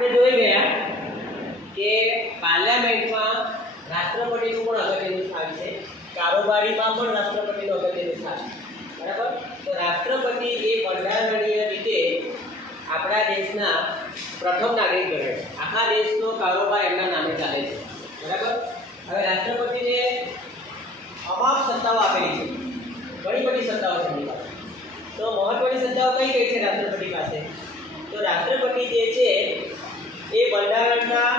આપણે જોઈ ગયા કે પાર્લામેન્ટમાં રાષ્ટ્રપતિનું પણ અગત્યનું સ્થાન છે, કારોબારીમાં પણ રાષ્ટ્રપતિનું અગત્યનું સ્થાન છે, બરાબર. તો રાષ્ટ્રપતિ એ બંધારણીય રીતે આપણા દેશના પ્રથમ નાગરિક ગણાય છે. આખા દેશનો કારોબાર એમના નામે ચાલે છે, બરાબર. હવે રાષ્ટ્રપતિને અમાપ સત્તાઓ આપેલી છે, ઘણી બધી સત્તાઓ છે એમની પાસે. તો મહત્વની સત્તાઓ કઈ કઈ છે રાષ્ટ્રપતિ પાસે? તો રાષ્ટ્રપતિ જે છે એ બંધારણના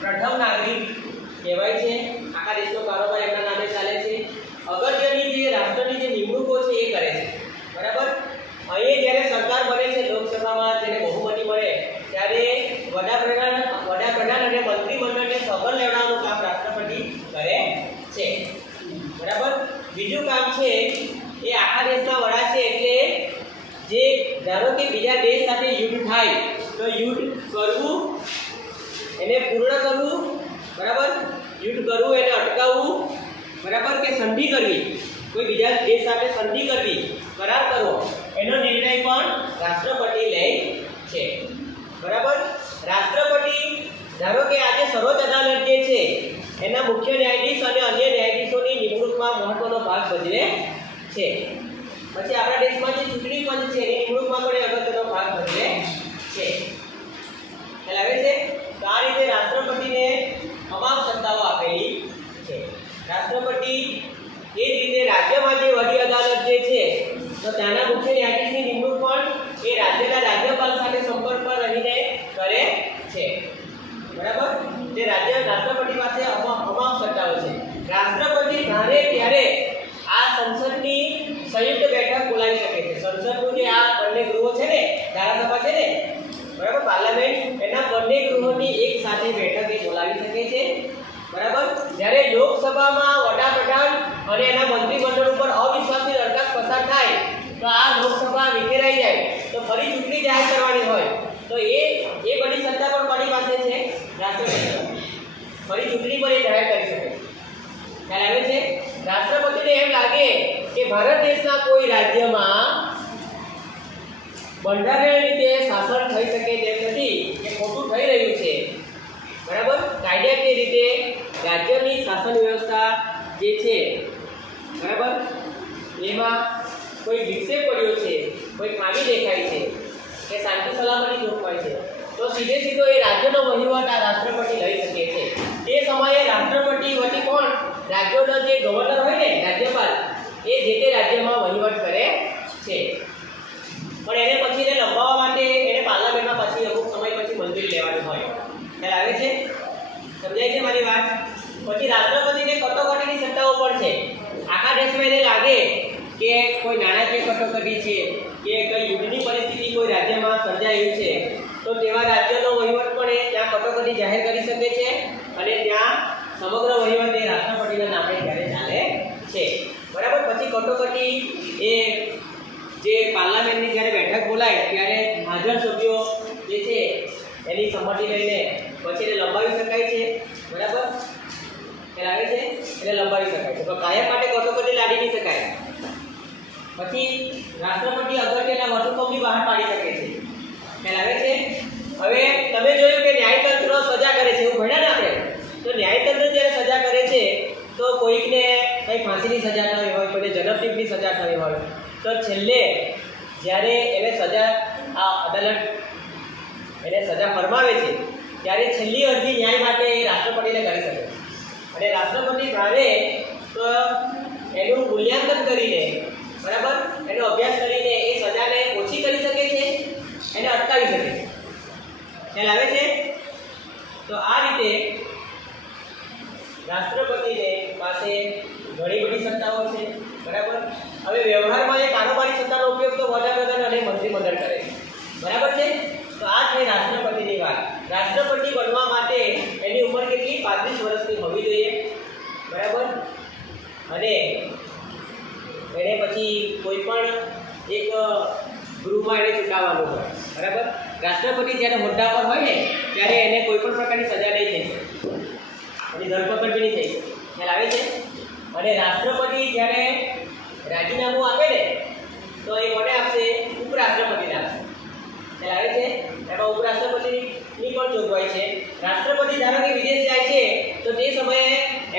પ્રથમ નાગરિક કહેવાય છે. આખા દેશનો કારોબાર એમના નામે ચાલે છે. અગત્યની જે રાષ્ટ્રની જે નિમણૂકો છે એ કરે છે, બરાબર. અહીં જ્યારે સરકાર બને છે લોકસભામાં, જેને બહુમતી મળે ત્યારે વડાપ્રધાન અને મંત્રીમંડળને શપથ લેવડાવવાનું કામ રાષ્ટ્રપતિ કરે છે, બરાબર. બીજું કામ છે એ આખા દેશના વડા છે, એટલે જે ધારો કે બીજા દેશ સાથે યુદ્ધ થાય તો યુદ્ધ કરવું, એને પૂર્ણ કરવું, બરાબર. યુદ્ધ કરવું, એને અટકાવવું, બરાબર, કે સંધિ કરવી, કોઈ બીજા દેશ સાથે સંધિ કરવી, કરાર કરવો, એનો નિર્ણય પણ રાષ્ટ્રપતિ લે છે, બરાબર. રાષ્ટ્રપતિ ધારો કે આજે સર્વોચ્ચ અદાલત જે છે એના મુખ્ય ન્યાયાધીશ અને અન્ય ન્યાયાધીશોની નિમણૂકમાં મહત્વનો ભાગ ભજવે છે. પછી આપણા દેશમાં જે ચૂંટણી પંચ છે એની નિમણૂકમાં પણ અગત્યનો ભાગ ભજવે છે. ખ્યાલ આવે છે? તો આ રીતે રાષ્ટ્રપતિને તમામ સત્તાઓ આપેલી છે. રાષ્ટ્રપતિ એ જ રીતે રાજ્યમાં જે વડી અદાલત જે છે તો ત્યાંના મુખ્ય ન્યાયાધીશની નિમણૂક પણ એ રાજ્યના રાજ્યપાલ સાથે સંપર્ક પર રહીને કરે છે, બરાબર. જે રાષ્ટ્રપતિ પાસે તમામ સત્તાઓ છે. રાષ્ટ્રપતિ ધારે ત્યારે આ સંસદની સંયુક્ત બેઠક બોલાવી શકે છે. સંસદનું જે આ બંને ગૃહો છે ને, ધારાસભા છે ને, બરાબર, પાર્લામેન્ટ, એના બંને ગૃહોની એક સાથે બેઠક એ બોલાવી શકે છે, બરાબર. જ્યારે લોકસભામાં વડાપ્રધાન અને એના મંત્રીમંડળ ઉપર અવિશ્વાસની દરખાસ્ત પસાર થાય તો આ લોકસભા વિખેરાઈ જાય તો ફરી ચૂંટણી જાહેર કરવાની હોય તો એ બધી સત્તા પણ કોની પાસે છે? રાષ્ટ્રપતિ. ફરી ચૂંટણી પણ એ જાહેર કરી શકે. ખ્યાલ આવે છે? રાષ્ટ્રપતિને એમ લાગે કે ભારત દેશના કોઈ રાજ્યમાં બંધારણીય રીતે શાસન થઈ શકે તેમ નથી, કે ખોટું થઈ રહ્યું છે, બરાબર. કાયદાકીય રીતે રાજ્યની શાસન વ્યવસ્થા જે છે, બરાબર, એમાં કોઈ વિક્ષેપ પડ્યો છે, કોઈ ખામી દેખાય છે, કે શાંતિ સલામતી જોખમાય છે, તો સીધો એ રાજ્યનો વહીવટ આ રાષ્ટ્રપતિ લઈ શકે છે. તે સમયે રાષ્ટ્રપતિ વતી કોણ? રાજ્યોનો જે ગવર્નર હોય ને, રાજ્યપાલ, એ જે તે રાજ્યમાં વહીવટ કરે છે. પણ એને પછી એને લંબાવવા માટે એને પાર્લામેન્ટમાં પછી અમુક સમય પછી મંજૂરી લેવાની હોય. ખ્યાલ આવે છે? સમજાય છે મારી વાત? પછી રાષ્ટ્રપતિને કટોકટીની સત્તાઓ પણ છે. આખા દેશમાં એને લાગે કે કોઈ નાણાકીય કટોકટી છે કે કઈ યુદ્ધની પરિસ્થિતિ કોઈ રાજ્યમાં સર્જાયું છે તો તેવા રાજ્યનો વહીવટ પણ એ ત્યાં કટોકટી જાહેર કરી શકે છે અને ત્યાં સમગ્ર વહીવટ એ રાષ્ટ્રપતિના નામે ત્યારે ચાલે છે, બરાબર. પછી કટોકટી એ જે પાર્લામેન્ટની જ્યારે બેઠક બોલાય ત્યારે હાજર સભ્યો જે છે એની સંમતિ લઈને પછી એને લંબાવી શકાય છે, બરાબર. ખ્યાલ આવે છે? એને લંબાવી શકાય છે. તો કાયમ માટે કટોકટી લાદી નહીં શકાય. પછી રાષ્ટ્રપતિ અગત્યના વટહુકમની બહાર પાડી શકે છે. ખ્યાલ આવે છે? હવે તમે જોયું કે ન્યાયતંત્ર સજા કરે છે, એવું ભણ્યા ને આપણે. તો ન્યાયતંત્ર જ્યારે સજા કરે છે તો કોઈકને કંઈ ફાંસીની સજા થવી હોય, કોઈને જન્મદિવસની સજા થવી હોય, તો છેલ્લે જ્યારે એને સજા આ અદાલત એને સજા ફરમાવે છે ત્યારે છેલ્લી અરજી ન્યાય માટે એ રાષ્ટ્રપતિને કરી શકે અને રાષ્ટ્રપતિ ધારે તો એનું મૂલ્યાંકન કરીને, બરાબર, એનો અભ્યાસ કરીને એ સજાને ઓછી કરી શકે છે, એને અટકાવી શકે છે. ખ્યાલ આવે છે? તો આ રીતે રાષ્ટ્રપતિને પાસે ઘણી બધી સત્તાઓ છે, બરાબર. હવે વ્યવહારમાં એ કારોબારી સત્તાનો ઉપયોગ તો વડાપ્રધાન અને મંત્રીમંડળ કરે છે, બરાબર છે. તો આ છે રાષ્ટ્રપતિની વાત. રાષ્ટ્રપતિ બનવા માટે એની ઉંમર કેટલી? 35 વર્ષની હોવી જોઈએ, બરાબર. અને એને પછી કોઈ પણ એક ગૃહમાં એને ચૂંટાવાનું હોય, બરાબર. રાષ્ટ્રપતિ જ્યારે હોદ્દા પર હોય ને ત્યારે એને કોઈ પણ પ્રકારની સજા નહીં થઈ શકે, એની ધરપકડ બી નહીં થઈ શકે. ખ્યાલ આવે છે? અને રાષ્ટ્રપતિ જ્યારે રાજીનામું આપે ને તો એ કોને આપશે? ઉપરાષ્ટ્રપતિને આપશે. ખ્યાલ આવે છે? એમાં ઉપરાષ્ટ્રપતિ ની પણ જોગવાઈ છે. રાષ્ટ્રપતિ ધારો કે વિદેશ જાય છે તો તે સમયે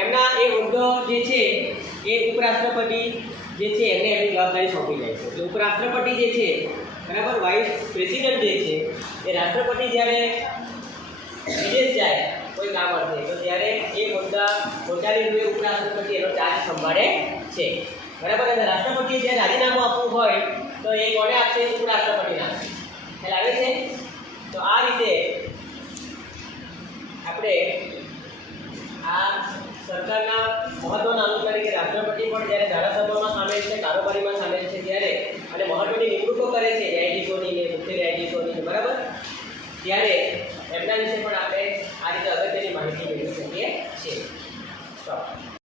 એમના એ હોદ્દો જે છે એ ઉપરાષ્ટ્રપતિ જે છે એમને એની જવાબદારી સોંપી જાય છે. એટલે ઉપરાષ્ટ્રપતિ જે છે બરાબર વાઇસ પ્રેસિડેન્ટ જે છે એ રાષ્ટ્રપતિ જ્યારે વિદેશ જાય કોઈ કામ અર્થે તો ત્યારે એ હોદ્દાની ઉપરાષ્ટ્રપતિ એનો ચાર્જ સંભાળે છે. બરાબર. અને રાષ્ટ્રપતિએ જ્યારે રાજીનામું આપવું હોય તો એ કોને આપશે? ઉપરાષ્ટ્રપતિને આપશે. ખ્યાલ આવે છે? તો આ રીતે આપણે આ સરકારના મહત્વના અંગ તરીકે રાષ્ટ્રપતિ પણ જ્યારે ધારાસભામાં સામેલ છે, કારોબારીમાં સામેલ છે ત્યારે અને મહત્વની નિમણૂકો કરે છે ન્યાયાધીશોની ને મુખ્ય ન્યાયાધીશોની બરાબર, ત્યારે એમના વિશે પણ આપણે આ રીતે અગત્યની માહિતી મેળવી શકીએ છીએ. સ્ટોપ.